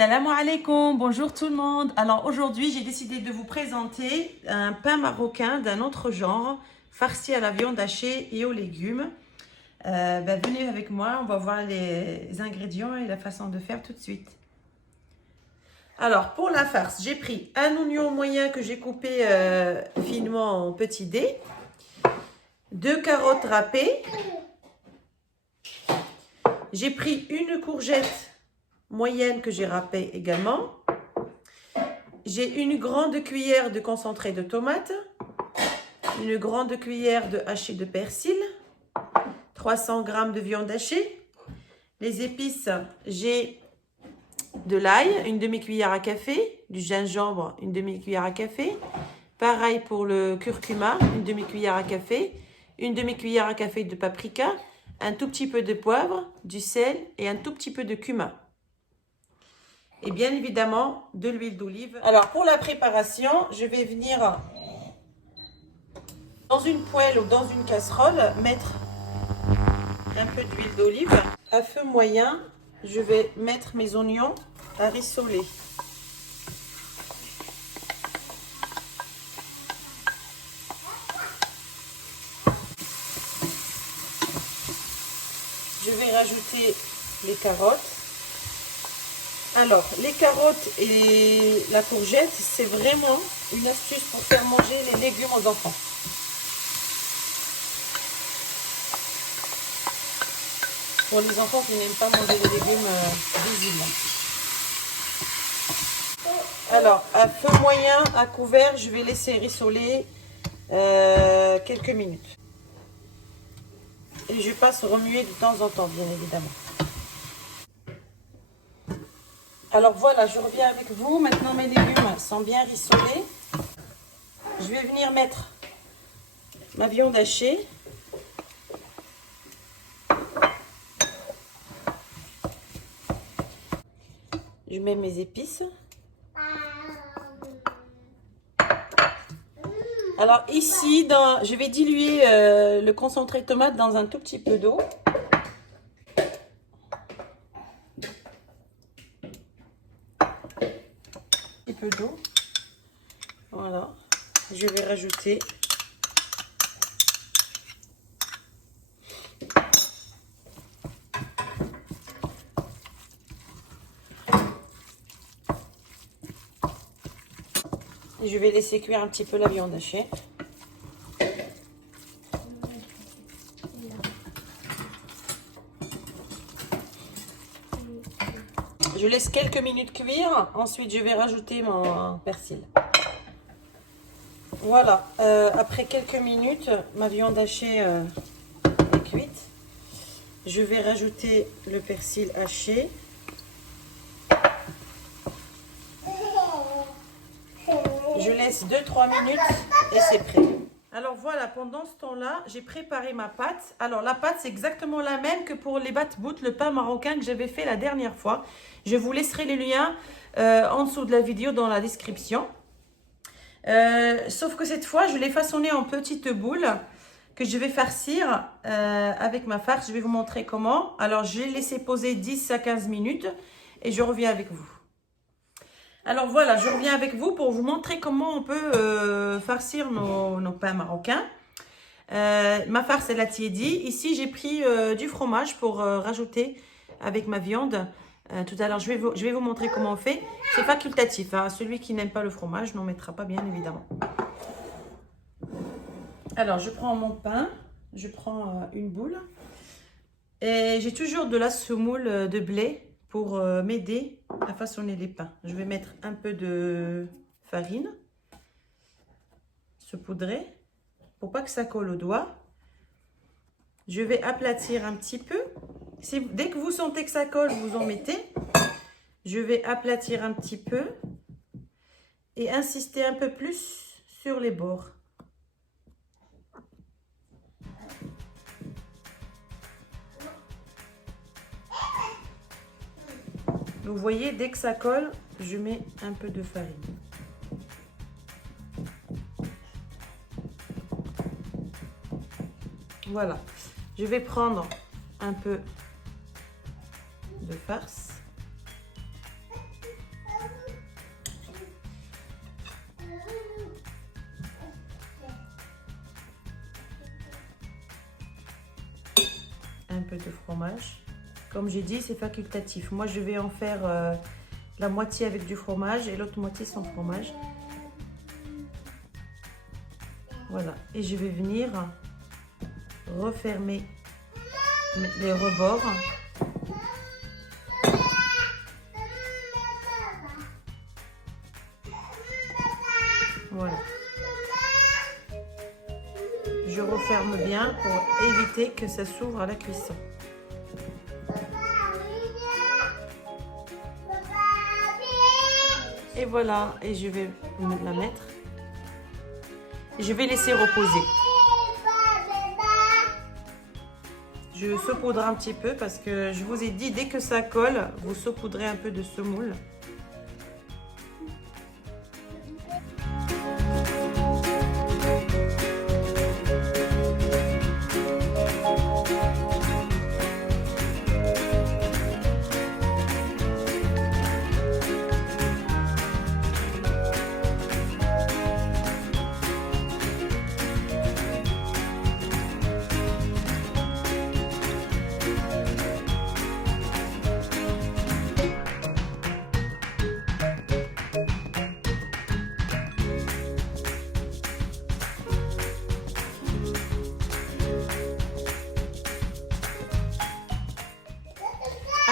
Salam alaikum, bonjour tout le monde. Alors aujourd'hui, j'ai décidé de vous présenter un pain marocain d'un autre genre, farci à la viande hachée et aux légumes. Venez avec moi, on va voir les ingrédients et la façon de faire tout de suite. Alors pour la farce, j'ai pris un oignon moyen que j'ai coupé finement en petits dés, 2 carottes râpées, j'ai pris une courgette moyenne que j'ai râpée également. J'ai une grande cuillère de concentré de tomate, une grande cuillère de hachis de persil, 300 g de viande hachée. Les épices, j'ai de l'ail, une demi-cuillère à café, du gingembre, une demi-cuillère à café. Pareil pour le curcuma, une demi-cuillère à café, une demi-cuillère à café de paprika, un tout petit peu de poivre, du sel et un tout petit peu de cumin. Et bien évidemment, de l'huile d'olive. Alors, pour la préparation, je vais venir dans une poêle ou dans une casserole, mettre un peu d'huile d'olive. À feu moyen, je vais mettre mes oignons à rissoler. Je vais rajouter les carottes. Alors, les carottes et la courgette, c'est vraiment une astuce pour faire manger les légumes aux enfants. Pour les enfants qui n'aiment pas manger les légumes visibles. Alors, à feu moyen, à couvert, je vais laisser rissoler quelques minutes. Et je passe remuer de temps en temps, bien évidemment. Alors voilà, je reviens avec vous. Maintenant, mes légumes sont bien rissolés. Je vais venir mettre ma viande hachée. Je mets mes épices. Alors ici, je vais diluer le concentré de tomate dans un tout petit peu d'eau. Peu d'eau. Voilà. Je vais rajouter et je vais laisser cuire un petit peu la viande hachée. Je laisse quelques minutes cuire. Ensuite, je vais rajouter mon persil. Voilà. Après quelques minutes, ma viande hachée est cuite. Je vais rajouter le persil haché. Je laisse 2-3 minutes et c'est prêt. Alors voilà, pendant ce temps-là, j'ai préparé ma pâte. Alors la pâte, c'est exactement la même que pour les bat-bout, le pain marocain que j'avais fait la dernière fois. Je vous laisserai les liens en dessous de la vidéo dans la description. Sauf que cette fois, je l'ai façonné en petites boules que je vais farcir avec ma farce. Je vais vous montrer comment. Alors, je l'ai laissé poser 10 à 15 minutes et je reviens avec vous. Alors voilà, je reviens avec vous pour vous montrer comment on peut farcir nos pains marocains. Ma farce, elle a tiédi. Ici, j'ai pris du fromage pour rajouter avec ma viande. Tout à l'heure, je vais vous montrer comment on fait. C'est facultatif, hein. Celui qui n'aime pas le fromage n'en mettra pas, bien évidemment. Alors, je prends mon pain. Je prends une boule. Et j'ai toujours de la semoule de blé pour m'aider à façonner les pains. Je vais mettre un peu de farine saupoudrée pour pas que ça colle au doigt. Je vais aplatir un petit peu. Dès que vous sentez que ça colle, vous en mettez. Je vais aplatir un petit peu et insister un peu plus sur les bords. Vous voyez, dès que ça colle, je mets un peu de farine. Voilà. Je vais prendre un peu de farce. un peu de fromage. Comme j'ai dit, c'est facultatif. Moi, je vais en faire la moitié avec du fromage et l'autre moitié sans fromage. Voilà. Et je vais venir refermer les rebords. Voilà. Je referme bien pour éviter que ça s'ouvre à la cuisson. Et voilà, et je vais la mettre. Je vais laisser reposer. Je saupoudre un petit peu parce que je vous ai dit, dès que ça colle, vous saupoudrez un peu de semoule.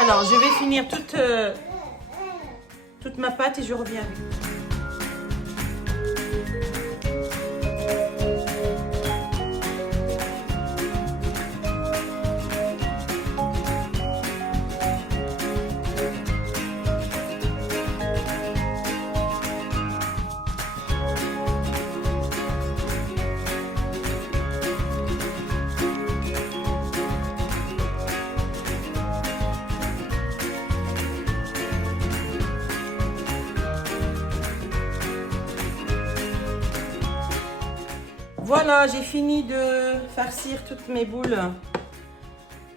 Alors, je vais finir toute ma pâte et je reviens. Voilà, j'ai fini de farcir toutes mes boules.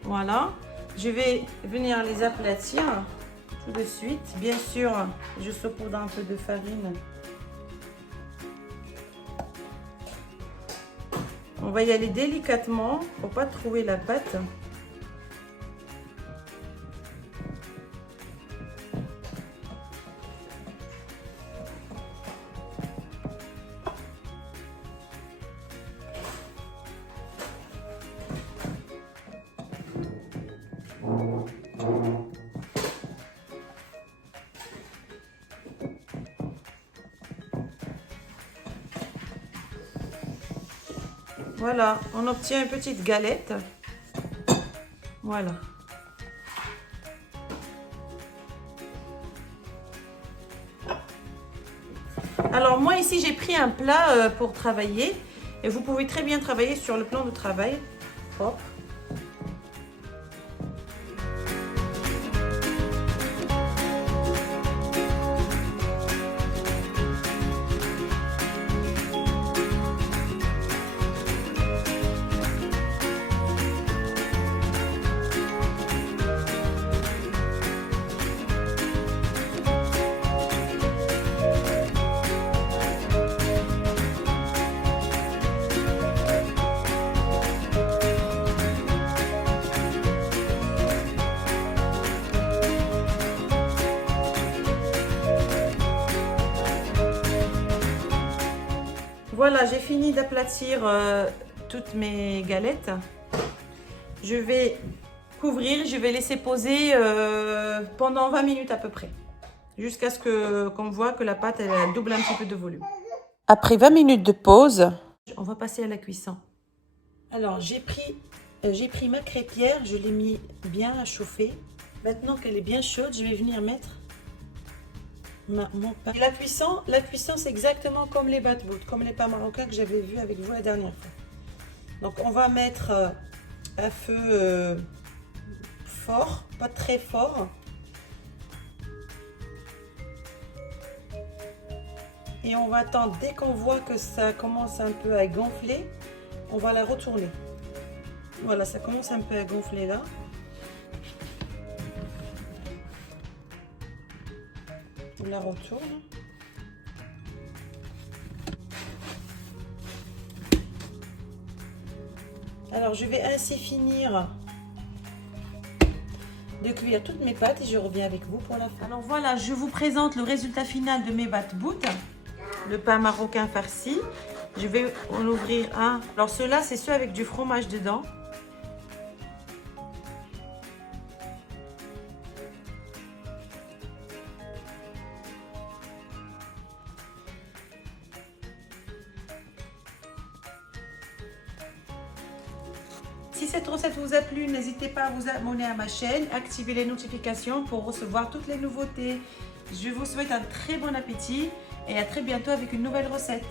Voilà, je vais venir les aplatir tout de suite. Bien sûr, je saupoudre un peu de farine. On va y aller délicatement pour pas trouver la pâte. Voilà, on obtient une petite galette. Voilà. Alors moi ici j'ai pris un plat pour travailler et vous pouvez très bien travailler sur le plan de travail propre. Voilà, j'ai fini d'aplatir toutes mes galettes. Je vais couvrir, je vais laisser poser pendant 20 minutes à peu près. Jusqu'à ce qu'on voit que la pâte elle double un petit peu de volume. Après 20 minutes de pause, on va passer à la cuisson. Alors, j'ai pris ma crêpière, je l'ai mis bien à chauffer. Maintenant qu'elle est bien chaude, je vais venir mettre mon pain. La cuisson c'est exactement comme les batbout, comme les pains marocains que j'avais vu avec vous la dernière fois. Donc on va mettre à feu fort, pas très fort. Et on va attendre, dès qu'on voit que ça commence un peu à gonfler, on va la retourner. Voilà, ça commence un peu à gonfler là. On la retourne. Alors je vais ainsi finir de cuire toutes mes pâtes et je reviens avec vous pour la fin. Alors voilà, je vous présente le résultat final de mes bat-bout. Le pain marocain farci. Je vais en ouvrir un. Alors ceux-là, c'est ceux avec du fromage dedans. Si cette recette vous a plu, n'hésitez pas à vous abonner à ma chaîne, activer les notifications pour recevoir toutes les nouveautés. Je vous souhaite un très bon appétit et à très bientôt avec une nouvelle recette.